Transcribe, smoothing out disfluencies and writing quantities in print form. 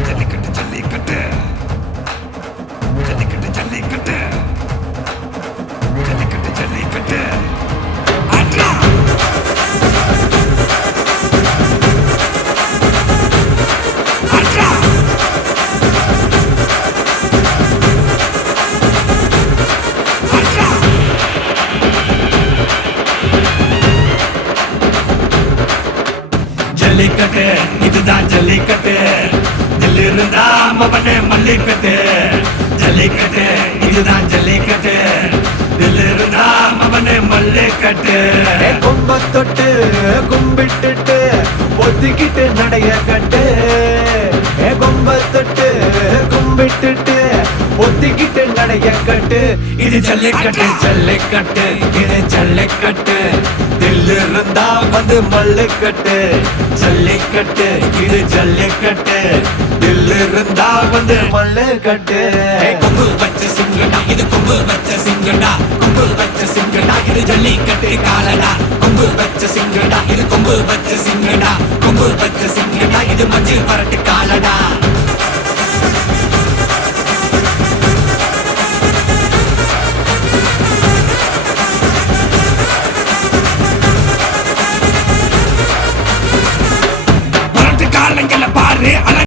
ஜல்லிக்கட்டு ஜல்லிக்கட்டு ஜல்லிக்கட்டு ஜல்லிக்கட்டு ஜல்லிக்கட்டு ஜல்லிக்கட்டு ஜல்லிக்கட்டு ஆட்ரா ஆட்ரா ஆட்ரா ஜல்லிக்கட்டு இதுதான் ஜல்லிக்கட்டு தில் இருந்தா மவனே மல்லிக்கட்டு ஜல்லிக்கட்டு இதுதான் ஜல்லிக்கட்டு தில் இருந்தா மவனே மல்லிக்கட்டு கொம்ப தொட்டு கும்பிட்டுட்டு ஒத்திக்கிட்டு நடைய கட்டு கொம்ப தொட்டு கும்பிட்டுட்டு ஒத்திக்கிட்டு நடைய கட்டு இது ஜல்லிக்கட்டு ஜல்லிக்கட்டு இது ஜல்லிக்கட்டு தில் இருந்தா வந்து மல்லுக்கட்டு ஜல்லிக்கட்டு இது ஜல்லிக்கட்டு தில் இருந்தா வந்து மல்லுக்கட்டு கொம்பு வச்ச சிங்கடா இது கொம்பு வச்ச சிங்கடா கொம்பு வச்ச சிங்கடா இது ஜல்லிக்கட்டு காலடா கொம்பு வச்ச சிங்கடா இது கொம்பு வச்ச சிங்கடா கொம்பு வச்ச சிங்கடா